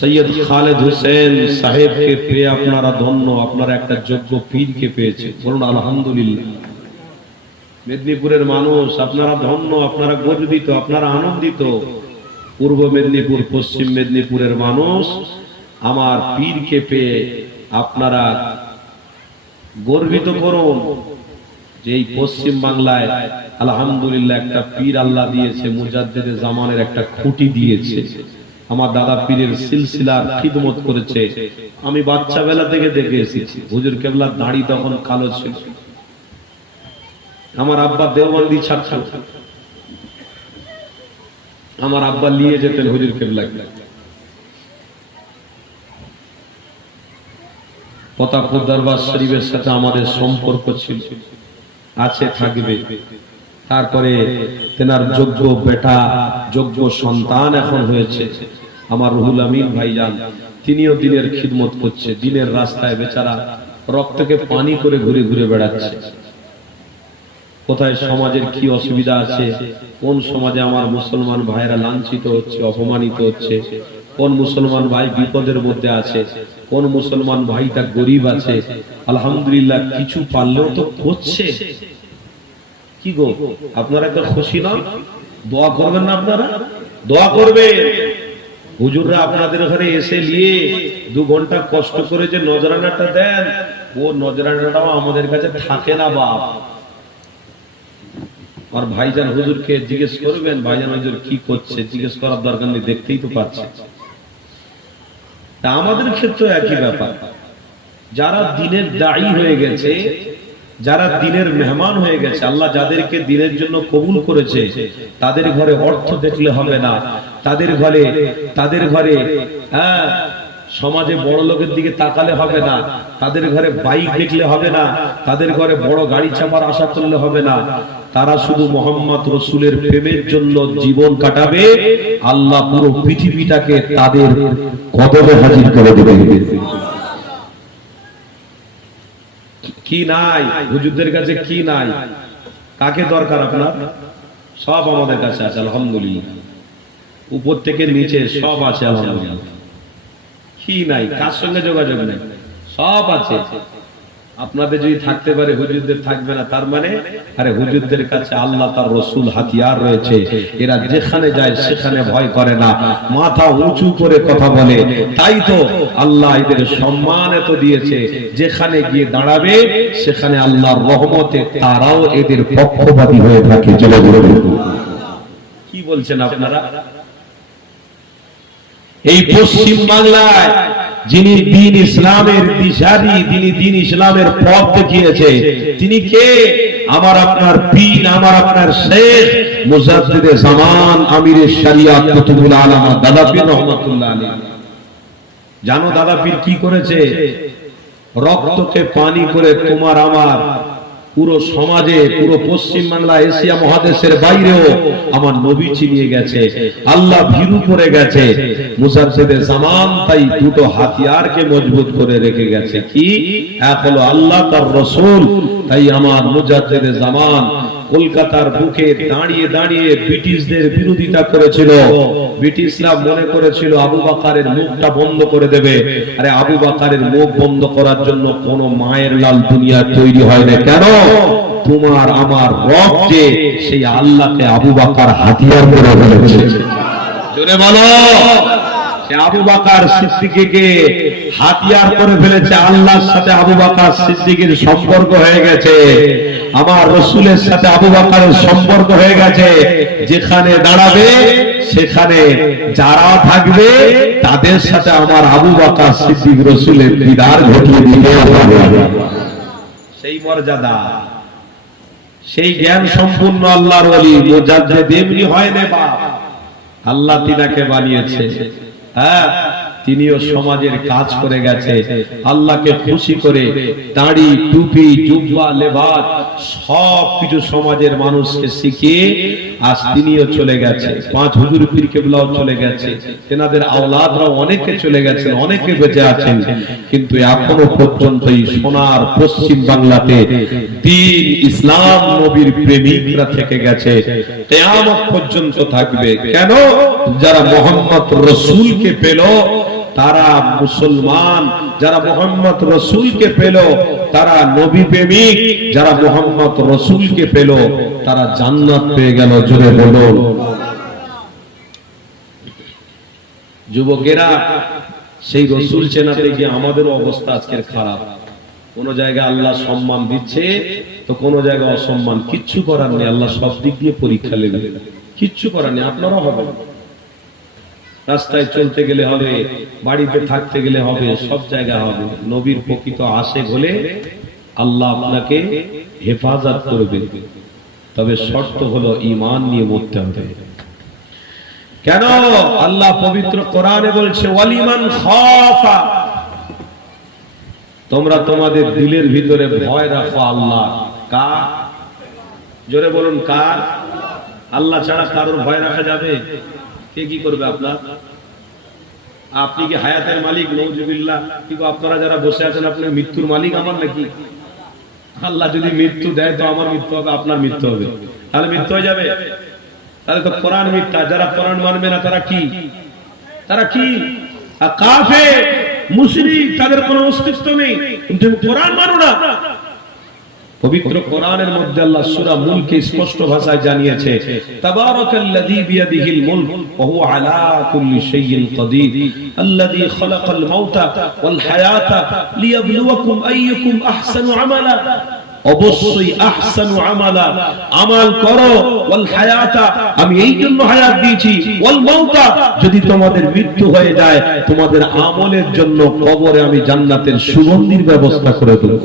সৈয়দ খালেদ হোসেন সাহেবকে পেয়ে আপনারা ধন্য, আপনারা একটা যোগ্য পীরকে পেয়েছেন, বলুন আলহামদুলিল্লাহ। মেদিনীপুরের মানুষ আপনারা ধন্য, আপনারা গর্বিত, আপনারা আনন্দিত। পূর্ব মেদিনীপুর, পশ্চিম মেদিনীপুরের মানুষ আমার পীরকে পেয়ে আপনারা গর্বিত করুন যে এই পশ্চিম বাংলায় আলহামদুলিল্লাহ একটা পীর আল্লাহ দিয়েছে, মুজাদ্দিদে জামানের একটা খুঁটি দিয়েছে। আমার দাদা পীরের সিলসিলার খিদমত করেছে। আমি বাচ্চা বেলা থেকে দেখে এসেছি, হুজুর কেবলার দাড়ি তখন কালো ছিল। আমার আব্বা দেওবন্দি ছাত্র, আমার আব্বা নিয়ে যেতেন হুজুর কেবলাকে। প্রতাপপুর দরবার শরীফের সাথে আমাদের সম্পর্ক ছিল, আছে, থাকবে। তারপরে তেনার যোগ্য বেটা, যোগ্য সন্তান এখন হয়েছে আমার রুহুল আমিন ভাইজান। তিনিও দিনের খিদমত করছে, দিনের রাস্তায় বেচারা রক্তকে পানি করে ঘুরে ঘুরে বেড়াচ্ছে। কোথায় সমাজের কি অসুবিধা আছে, কোন সমাজে আমার মুসলমান ভাইরা লাঞ্ছিত হচ্ছে, অপমানিত হচ্ছে, কোন মুসলমান ভাই বিপদের মধ্যে আছে, কোন মুসলমান ভাইটা গরিব আছে, আলহামদুলিল্লাহ কিছু পারলেও তো করছে। কি গো, আপনারা তো খুশি না? দোয়া করবেন না? আপনারা দোয়া করবেন। হুজুররা আপনাদের ঘরে এসে নিয়ে 2 ঘন্টা কষ্ট করে যে নজরানাটা দেন, ও নজরানাটাও আমাদের কাছে থাকে না বাপ। আর ভাইজান হুজুরকে জিজ্ঞেস করবেন, ভাইজান হুজুর কি করছে, জিজ্ঞেস করার দরকার নেই, দেখতেই তো পাচ্ছে। তা আমাদের ক্ষেত্রে একই ব্যাপার। যারা দিনের দায়ী হয়ে গেছে, যারা দিনের মেহমান হয়ে গেছে, আল্লাহ যাদেরকে দিনের জন্য কবুল করেছে, তাদের ঘরে অর্থ দেখলে হবে না, তাদের ঘরে সমাজে বড় লোকের দিকে তাকালে হবে না, তাদের ঘরে বাইক দেখলে হবে না, তাদের ঘরে বড় গাড়ি চাপার আশা করলে হবে না। তারা শুধু মোহাম্মদ রসুলের প্রেমের জন্য জীবন কাটাবে, আল্লাহ পুরো পৃথিবীটাকে তাদের কদমে হাজির করে দেবে। কি নাই হুজুরদের কাছে? কি নাই? কাকে দরকার আপনার? সব আমাদের কাছে আছে আলহামদুলিল্লাহ, উপর থেকে নিচে সব আছে আলহামদুলিল্লাহ। কি নাই? কার সঙ্গে যোগাযোগ নেই? সব আছে। আপনাদের যদি থাকতে পারে, হুজুরদের থাকবে না, তার মানে আরে হুজুরদের কাছে আল্লাহ তার রসুল হাতিয়ার রয়েছে। এরা যেখানে যায় সেখানে ভয় করে না, মাথা উঁচু করে কথা বলে। তাই তো আল্লাহ এদের সম্মান এত দিয়েছে, যেখানে গিয়ে দাঁড়াবে সেখানে আল্লাহর রহমতে তারাও এদের পক্ষপাতী হয়ে থাকে। কি বলছেন আপনারা? এই পশ্চিম বাংলায় যিনি দ্বীন ইসলামের দিশারি, যিনি দ্বীন ইসলামের পথ দেখিয়েছে, তিনি কে? আমার আপনার পীর, আমার আপনার শেখ মুজাদ্দিদে জামান, আমিরে শরিয়াত কুতুবুল আলম দাদা পীর রহমাতুল্লাহ আলাইহি। জানো দাদা পীর কি করেছে? রক্তকে পানি করে তোমার আমার পুরো সমাজে, পুরো পশ্চিম বাংলা, এশিয়া মহাদেশের বাইরেও আমার নবী চিনিয়ে গেছে, আল্লাহ ভীরু করে গেছে। মুজাদ্দিদে জামান তাই দুটো হাতিয়ারকে মজবুত করে রেখে গেছে। কি? এক হলো আল্লাহ তার রসুল। তাই আমার মুজাদ্দিদে জামান কলকাতার বুকে দাঁড়িয়ে দাঁড়িয়ে ব্রিটিশদের বিরোধিতা করেছিল। ব্রিটিশরা মনে করেছিল আবু বকরের মুখটা বন্ধ করে দেবে। আরে আবু বকরের মুখ বন্ধ করার জন্য কোন মায়ের লাল দুনিয়া তৈরি হয় না। কেন? তোমার আমার রব যে সেই আল্লাহকে আবু বকর হাতিয়ার করে ফেলেছে। জোরে বলো, সে আবু বকর সিদ্দিকীকে হাতিয়ার করে ফেলেছে। আল্লাহর সাথে আবু বকর সিদ্দিকীর সম্পর্ক হয়ে গেছে, আমার রসুলের সাথে আবু বকরের সম্পর্ক হয়ে গেছে। যেখানে দাঁড়াবে সেখানে যারা থাকবে তাদের সাথে আমার আবু বকর সিদ্দিক রসুলের দিদার ঘটিয়ে দিতে হবে। সেই মর্যাদা, সেই জ্ঞান সম্পূর্ণ আল্লাহর ওলি মুজাদ্দিদ এমনি হয় না বাপ, আল্লাহ তিনাকে বানিয়েছে। হ্যাঁ, তিনিও সমাজের কাজ করে গেছে, আল্লাহকে খুশি করে দাড়ি, টুপি, জুব্বা, লেবাস সব কিছু সমাজের মানুষকে শিখিয়ে আজ তিনিও চলে গেছে। 5 হুজুর পীর কেবলাও চলে গেছে, তেনাদের আওলাদরাও অনেকে চলে গেছেন, অনেকে বেঁচে আছেন। কিন্তু এখনো পর্যন্ত এই সোনার পশ্চিম বাংলাতে দ্বীন ইসলাম নবীর প্রেমিকরা থেকে গেছে, কিয়ামত পর্যন্ত থাকবে। কেন? যারা মুহাম্মদ রাসূলকে পেল তারা মুসলমান। যারা মোহাম্মদ রসুলকে পেল তারা নবী প্রেমিক, যারা মোহাম্মদ রসুলকে পেল তারা জান্নাত পেয়ে গেল। জোরে বলুন। যুবকেরা, সেই রসুল চেনাতে গিয়ে আমাদেরও অবস্থা আজকের খারাপ। কোন জায়গায় আল্লাহ সম্মান দিচ্ছে তো কোন জায়গায় অসম্মান। কিচ্ছু করার নেই, আল্লাহ সব দিক দিয়ে পরীক্ষা নেবে। কিচ্ছু করার নেই, আপনারাও হবে। রাস্তায় চলতে গেলে হবে, বাড়িতে থাকতে গেলে হবে, সব জায়গায় হবে। নবীর প্রকৃত আশিক হলে আল্লাহ আপনাকে হেফাজত করবে, তবে শর্ত হলো ঈমান নিয়ে মরতে হবে। কেন? আল্লাহ পবিত্র কোরআনে বলছে ওয়ালিমান খাফা, তোমরা তোমাদের দিলের ভিতরে ভয় রাখো আল্লাহ। কার? জোরে বলুন, কার? আল্লাহ ছাড়া কারোর ভয় রাখা যাবে? কে কি করবে? আপনার? আপনি কি হায়াতের মালিক? নওজুবিল্লাহ। কিন্তু আপনারা যারা বসে আছেন, আপনি মৃত্যুর মালিক আমার নাকি? আল্লাহ যদি মৃত্যু দেয় তো আমার মৃত্যু হবে, আপনার মৃত্যু হবে, তাহলে মৃত্যু হয়ে যাবে। তাহলে তো কোরআন মিথ্যা। যারা কোরআন মানবে না তারা কি? তারা কি? কাফের, মুশরিক, তাদের কোনো অস্তিত্ব নেই। কিন্তু কোরআন মানো না। পবিত্র কোরআনের মধ্যে আল্লাহ সূরা মুলকে স্পষ্ট ভাষায় জানিয়েছে, তাবারাকাল্লাযী বিয়াদিহিল মুলক ওয়া হুয়া আলা কুল্লি শাইইন কাদির আল্লাযী খালাকাল মাউতা ওয়াল হায়াতা লিয়াবলুয়াকুম আইয়ুকুম আহসানু আমালা। অবশ্যই আহসানু আমালা, আমাল করো। ওয়াল হায়াতা, আমি এই জন্য হায়াত দিয়েছি। ওয়াল মাউতা, যদি তোমাদের মৃত্যু হয়ে যায় তোমাদের আমলের জন্য কবরে আমি জান্নাতের সুগন্ধির ব্যবস্থা করে দেব।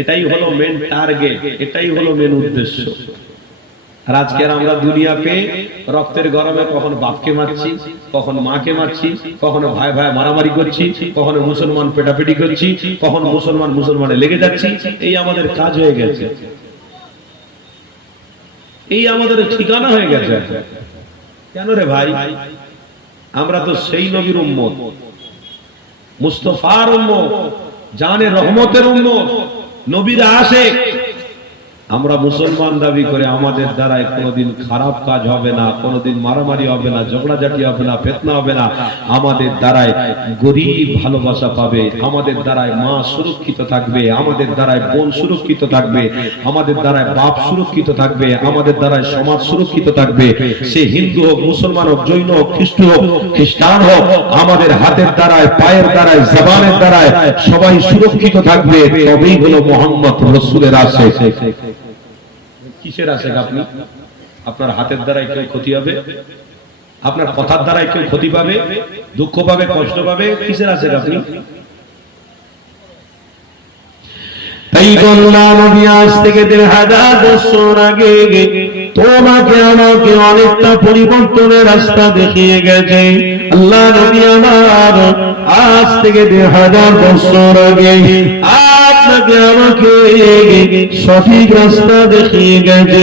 এটাই হলো মেন টার্গেট, এটাই হলো মেন উদ্দেশ্য। আর আজকে আমরা দুনিয়াকে রক্তের গরমে কখনো বাপকে মারছি, কখনো মাকে মারছি, কখনো ভাই ভাই মারামারি করছি, কখনো মুসলমান পেটাপেটি করছি, কখনো মুসলমানে লেগে যাচ্ছি। এই আমাদের কাজ হয়ে গেছে, এই আমাদের ঠিকানা হয়ে গেছে। কেন রে ভাই? আমরা তো সেই নবীর উম্মত, মুস্তাফার উম্মত, জানে রহমতের উম্মত, নবীর আশিক। আমরা মুসলমান দাবি করে আমাদের দ্বারাই কোনোদিন খারাপ কাজ হবে না, কোনোদিন মারামারি হবে না, ঝগড়াঝাটি হবে না, ফিতনা হবে না। আমাদের দ্বারাই গরীব ভালোবাসা পাবে, আমাদের দ্বারাই মা সুরক্ষিত থাকবে, আমাদের দ্বারাই বোন সুরক্ষিত থাকবে, আমাদের দ্বারাই বাপ সুরক্ষিত থাকবে, আমাদের দ্বারাই সমাজ সুরক্ষিত থাকবে। সে হিন্দু হোক, মুসলমান হোক, জৈন হোক, খ্রিস্ট হোক, খ্রিস্টান হোক, আমাদের হাতের দ্বারাই, পায়ের দ্বারাই, জবানের দ্বারাই সবাই সুরক্ষিত থাকবে। তবেই হলো মুহাম্মদ রাসূলের আশিক। কিসের আশিক আপনি? আপনার হাতের দ্বারাই কেউ ক্ষতি হবে? আপনার কথার দ্বারাই কেউ ক্ষতি পাবে, দুঃখ পাবে, কষ্ট পাবে? কিসের আশিক আপনি? তাই বললাম নবী আজ থেকে ১৫০০ বছর আগে তোমাকে আমাকে অনেকটা পরিবর্তনের রাস্তা দেখিয়ে গেছে। আল্লাহ নবী আমার আজ থেকে ১৫০০ বছর আগে আপনাকে আমাকে সঠিক রাস্তা দেখিয়ে গেছে।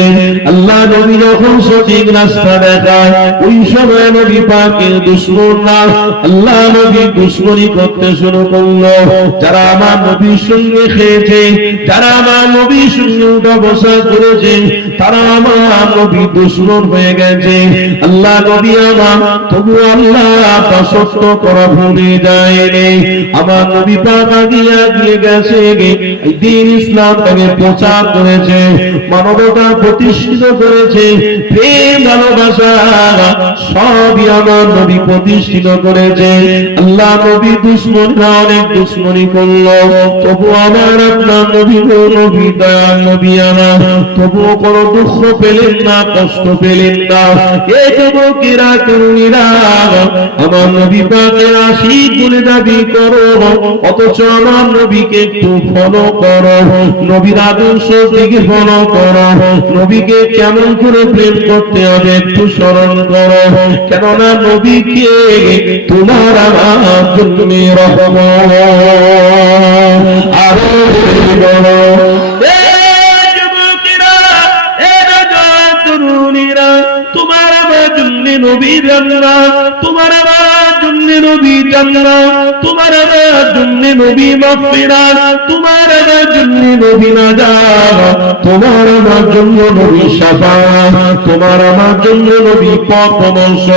আল্লাহ নবী যখন সঠিক রাস্তা দেখায়, ওই সময় নবী পাকের দুশমন না, আল্লাহ নবী দুশমনি করতে শুরু করলো। যারা আমার নবীর সঙ্গে খেয়েছে, যারা আমার নবীর সঙ্গে উঠা বসা করেছে, তারা আমার নবী দুশমন হয়ে গেছে। আল্লাহ নবী আমার তবু আল্লাহ দাসত্ব করা ভুলে যায়নি। আমার নবী পাক আগিয়ে গেছে, এই দ্বীন ইসলামটাকে প্রচার করেছে, মানবতা প্রতিষ্ঠিত করেছে, প্রেম ভালোবাসা সবই আমার নবী প্রতিষ্ঠিত করেছে। আল্লাহ নবী দুশমনরা অনেক দুশমনি করলো, তবু আমার আপনার নবী নবী দয়াল নবী আমার তবুও কোনো দুঃখ পেলেন না, কষ্ট পেলেন না। এই যুবকেরা, তরুণীরা আমার নবী পাকের আশিক বলে দাবি করো, অথচ আমার নবীকে একটু ফলো করো, নবীর আদর্শ দিকে ফলো করো, নবীকে কেমন করে প্রেম করতে হবে একটু স্মরণ করো। কেননা নবীকে তোমার আমার জন্য রহমত। আরো বলো তোমার আমার জন্য নবীর রান্না, তোমার আমার জন্য নবী জান্নাত, তোমার আমার জন্য নবী মাগফিরাত, তোমার আমার জন্য নবী নাজাত, তোমার আমার জন্য নবী শাফাআত, তোমার আমার জন্য নবী পরামর্শ,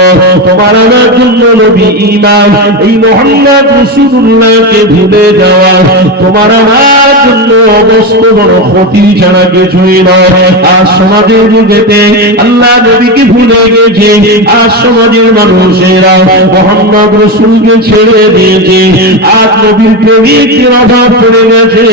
তোমার আমার জন্য নবী ঈমান। এই মুহাম্মদ রাসূলুল্লাহকে ভুলে যাওয়া তোমার আমার জন্য অবস্থ বড় ক্ষতি ছাড়া কিছুই নয়। আর সমাজের যুগেতে আল্লাহ নবীকে ভুলে গেছে, আর সমাজের মানুষেরা মুহাম্মদ রাসূলকে ছেড়ে দিয়েছে। আজ নবীর প্রেমিকের অভাব পড়ে গেছে,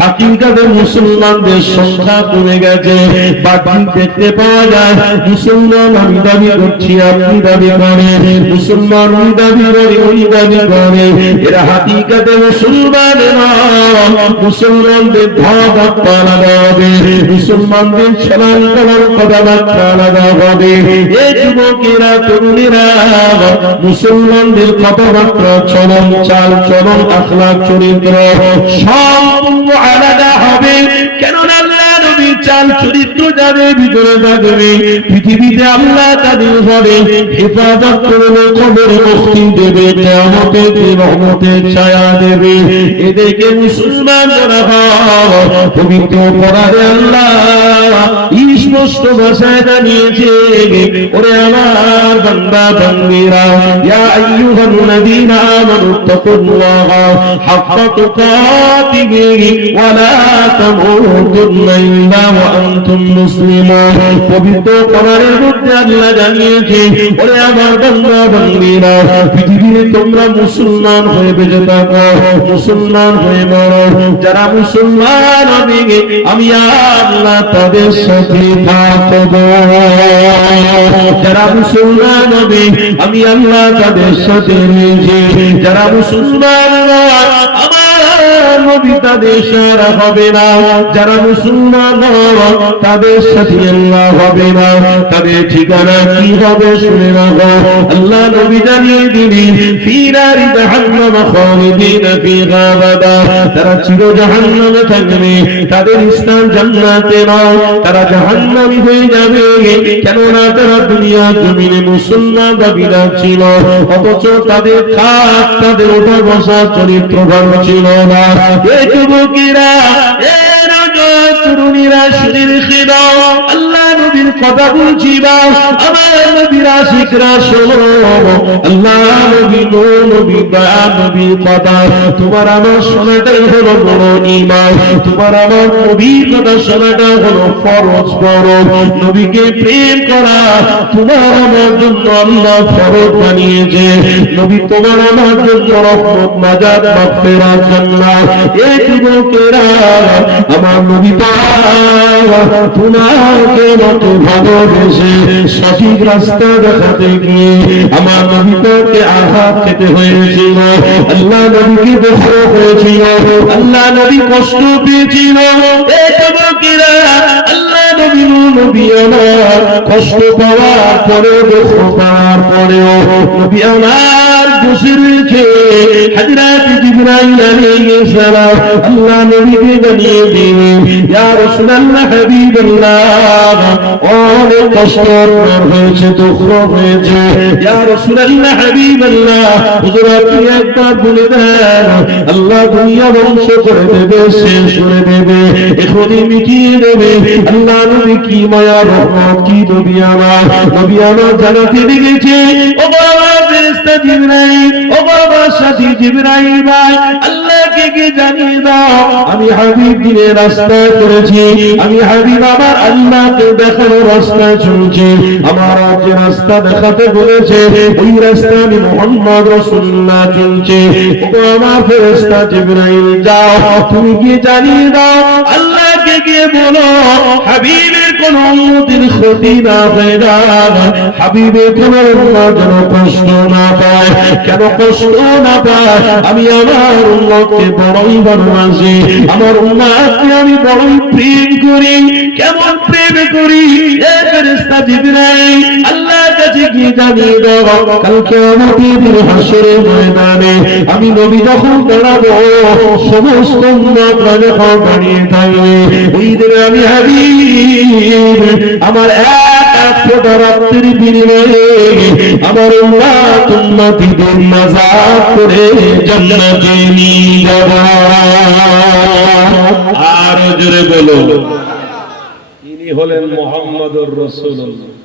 হাকিকাতে মুসলমানদের সংখ্যা কমে গেছে। বাকি দেখতে পাওয়া যায় মুসলমান আমি দাবি করছি, আপনি দাবি করেন, মুসলমান উনি দাবি করে, উনি দাবি করে, এরা হাকিকাতে মুসলমান নয়। মুসলমানদের ধারাবার্তা আলাদা হবে, মুসলমানদের চলন চলন কথাবার্তা আলাদা হবে। এই যুবকেরা তরুণীরা মুসলমানদের কথাবার্তা চলন চাল চলন আখলাক চরিত্র সম্পূর্ণ আলাদা হবে। কেননা আল্লাহ নবীর চাল চরিত্র যাদের ভিতরে থাকবে, পৃথিবীতে আল্লাহ তাদের ঘরে হেফাজত করবে, কবরে মুক্তি দেবে, কিয়ামতের দিন রহমতের ছায়া দেবে। এদেরকে মুসলমান বলা হয়। পবিত্র কোরআনে আল্লাহ স্পষ্ট ভাষায় জানিয়েছে, ওরে আমার বান্দা বান্দীরা, ইয়া আইয়ুহাল্লাযীনা আমানু তাকুল্লাহা হাক্কা তুকাতিহি ওয়া লা তামুতুন্না ইল্লা ওয়া আনতুম মুসলিমুন। পবিত্র কোরআনের মধ্যে আল্লাহ জানিয়েছে, ওরে আমার বান্দা বান্দীরা, পৃথিবীতে তোমরা মুসলমান হয়ে বেঁচে থাকো, মুসলমান হয়ে মরো। যারা মুসলমান হবে আমি আল্লাহ তাদের সাথে থাকবো, যারা মুসলমান হবে আমি আল্লাহ তাদের সাথে রয়েছি। যারা মুসলমান নয় আমার নবী তাদের সারা হবে না, যারা মুসলমান নয় তাদের সাথে আল্লাহ হবে না। তাদের ঠিকানা কি হবে শুনে রাখো, আল্লাহ নবী জানিয়ে দিলেন, ফি নারি জাহান্নাম খালিদিনা ফিহা আবাদা। তারা চির জাহান্নামে থাকবে, তাদের স্থান জান্নাতে নয়, তারা জাহান্নামী হয়ে যাবে। কেননা তারা দুনিয়া জমিনে মুসলমান দাবিদার ছিল, অথচ তাদের খাত তাদের ওঠা বসা চরিত্র ভালো ছিল না। এই যুবকেরা, তরুণীরা শুনে রেখে দাও, আল্লাহ নবীর কথা বলছি বা আমার নবীর আশিকরা শোনো, আল্লাহ নবী নবী বা নবীর কথা তোমার আমার শোনাটাই হলো বড় ঈমান, তোমার আমার নবীর কথা শোনাটা হলো ফরজ বড়। নবীকে প্রেম করা তোমার আমার জন্য আল্লাহ ফরজ বানিয়েছে। নবী তোমার আমার জন্য রহমত, নাজাত, মাগফিরাত, জান্নাত। এই যুবকেরা আমার নবী তোমাকে মত ভালোবেসে সঠিক রাস্তা দেখাতে গিয়ে আমার নবীকে আঘাত খেতে হয়েছিল, আল্লাহ নবীকে দুঃখ হয়েছিল, আল্লাহ নবী কষ্ট পেয়েছিল। আল্লাহ নবী আমার কষ্ট পাওয়ার পরে দুঃখ পাওয়ার পরেও নবী আমার বসে রয়েছে। হযরত জিবরাইল আলাইহিস সালাম আল্লাহ নবীকে জানিয়ে দিলেন, ইয়া রাসূলুল্লাহ হাবিবাল্লাহ অনেক কষ্ট হয়েছে, দুঃখ হয়েছে। ইয়া রাসূলুল্লাহ হাবিবাল্লাহ হুজুর আপনি একবার বলে দেন, আল্লাহ দুনিয়া ধ্বংস করে দেবে, শেষ করে দেবে, এখনই মিটিয়ে দেবে। আল্লাহ নবী কি মায়া রহমত, কি নবী আমার জানাতে লেগেছে, ও বাবা ফেরেশতা জিবরাইল, ও বাবা সাথী জিবরাইল ভাই, আল্লাহকে কি জানিয়ে দাও আমি হাবিব দিনের রাস্তায় করেছি, আমি হাবিব আমার আল্লাহকে দেখানোর রাস্তায় চলছি। আমার যে রাস্তা দেখাতে বলেছে ওই রাস্তা আমি মুহাম্মদ রাসূলুল্লাহ চলছি। ও আমার ফেরেশতা জিবরাইল যাও তুমি কি জানিয়ে দাও, আল্লাহকে গিয়ে বলো হাবিবের কোন উম্মতের ক্ষতি না হয় না, হাবিবের কোন উম্মত যেন কষ্ট না পায়। কেন কষ্ট না পায়? আমি আমার উম্মতকে বড়ই ভালোবাসি, আমার উম্মতকে আমি বড়ই প্রেম করি। কেমন প্রেম করি? এই ফেরেশতা জিবরাইল আল্লাহর কাছে গিয়ে জানিয়ে দাও কাল কিয়ামতের দিন হাসরের ময়দানে আমি নবী যখন দাঁড়াবো সমস্ত উম্মতরা যখন দাঁড়িয়ে থাকবে, ওই দিনে আমি হাবিব আমার এক এক ফোঁটা রক্তের বিনিময়ে আমার উম্মতিদের নাজাত করে জান্নাতে নিয়ে যাব। আর জোরে বলো, ইনি হলেন মুহাম্মদুর রাসূলুল্লাহ।